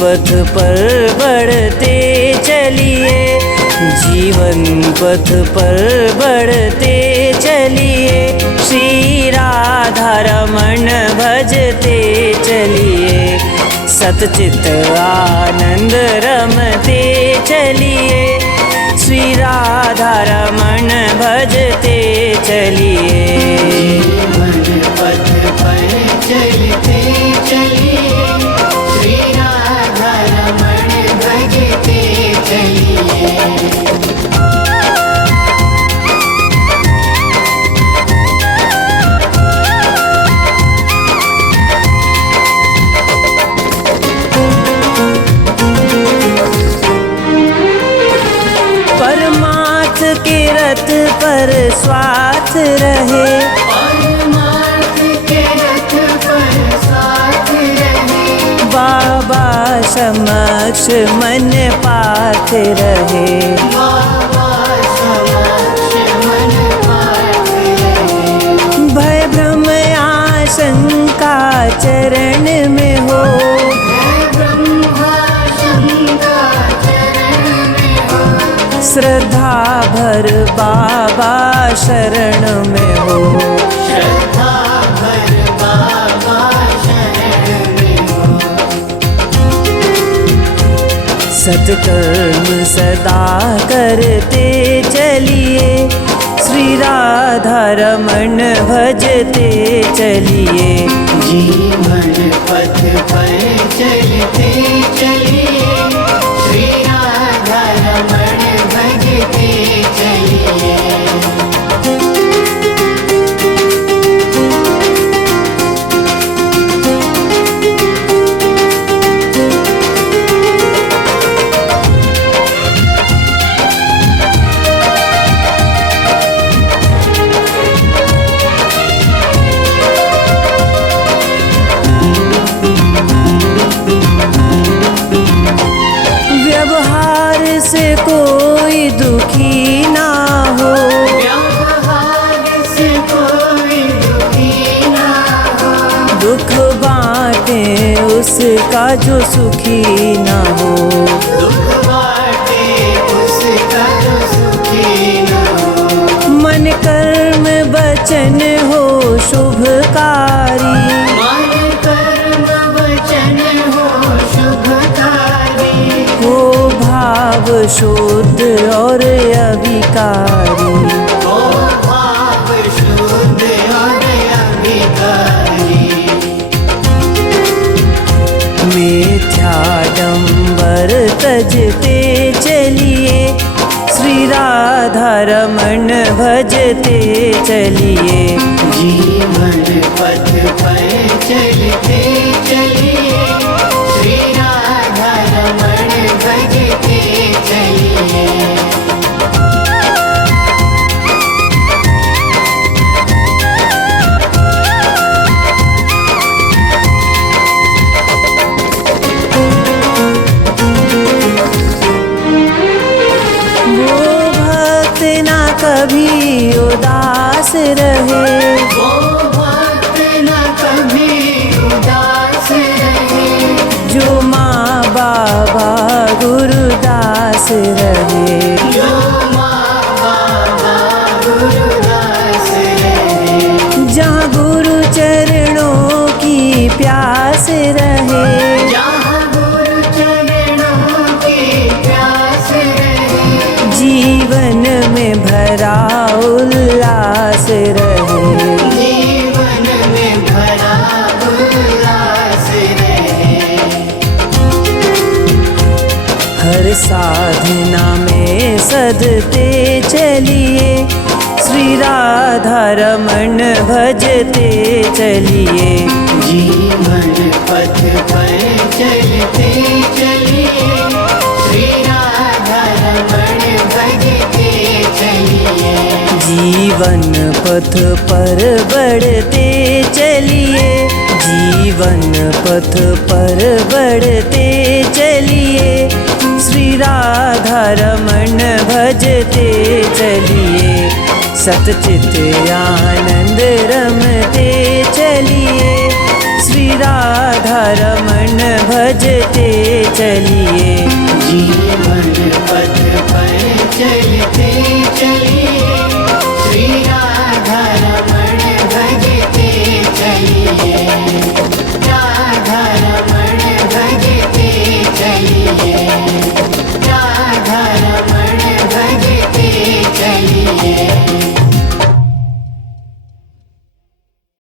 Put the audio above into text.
पथ पर बढ़ते चलिए, जीवन पथ पर बढ़ते चलिए, श्री राधा रमण भजते चलिए, सतचित आनंद रमते चलिए, श्री राधा रमण भजते चलिए। जीवन पथ पर चलते चलिए, श्री राधा रमण भजते चलिए। परमार्थ के रथ पर स्वार्थ रहे, परमार्थ के रथ पर साथ रहे, बाबा समक्ष मन पाथ रहे, बाबा समक्ष मन पाठ रहे, भय भ्रम आशंका चरण में हो, है ब्रह्मा शंका चरण में हो, श्रद्धा भर बाबा शरण में हो, श्रद्धा भर बाबा शरण में हो, सत्कर्म सदा करते चलिए, श्री राधा रमण भजते चलिए। जीवन पथ पर चलते चलिए, श्री राधा रमण भजते चलिए। व्यवहार से कोई दुखी ना हो, व्यवहार से कोई दुखी ना हो, दुख बांटे उसका जो सुखी ना हो, दुख बांटे उसका जो सुखी ना हो, मन कर्म वचन हो शुभकारी, मन कर्म वचन हो शुभकारी, हो भाव शुद्ध और अभिकारी, ओ भाव शुद्ध और अभिकारी, मिथ्याडंबर तजते चलिए, श्री राधा रमण भजते चलिए। जीवन पथ पर चलते चलिए, श्री राधा रमण भजते चलिए। वो भक्त ना कभी उदास रहे, वो भक्त न कभी उदास रहे, जो माँ बाबा गुरुदास रहे, जो माँ बाबा गुरुदास रहे, जहाँ गुरु चरणों की प्यास रहे, जहाँ गुरु चरणों की प्यास रहे, जीवन में भरा उल्लास रहे, जीवन में भरा उल्लास रहे, हर साधना में सदते चलिए, श्री राधा रमण भजते चलिए। जीवन पथ पर चलते चलिए, श्री राधा रमण भजते चलिए। जीवन पथ पर बढ़ते चलिए, जीवन पथ पर बढ़ते चलिए, श्री राधा रमण भजते चलिए। सतचित आनंद रमते चलिए, श्री राधा रमण भजते चलिए। जीवन पथ पर चलते चलिए।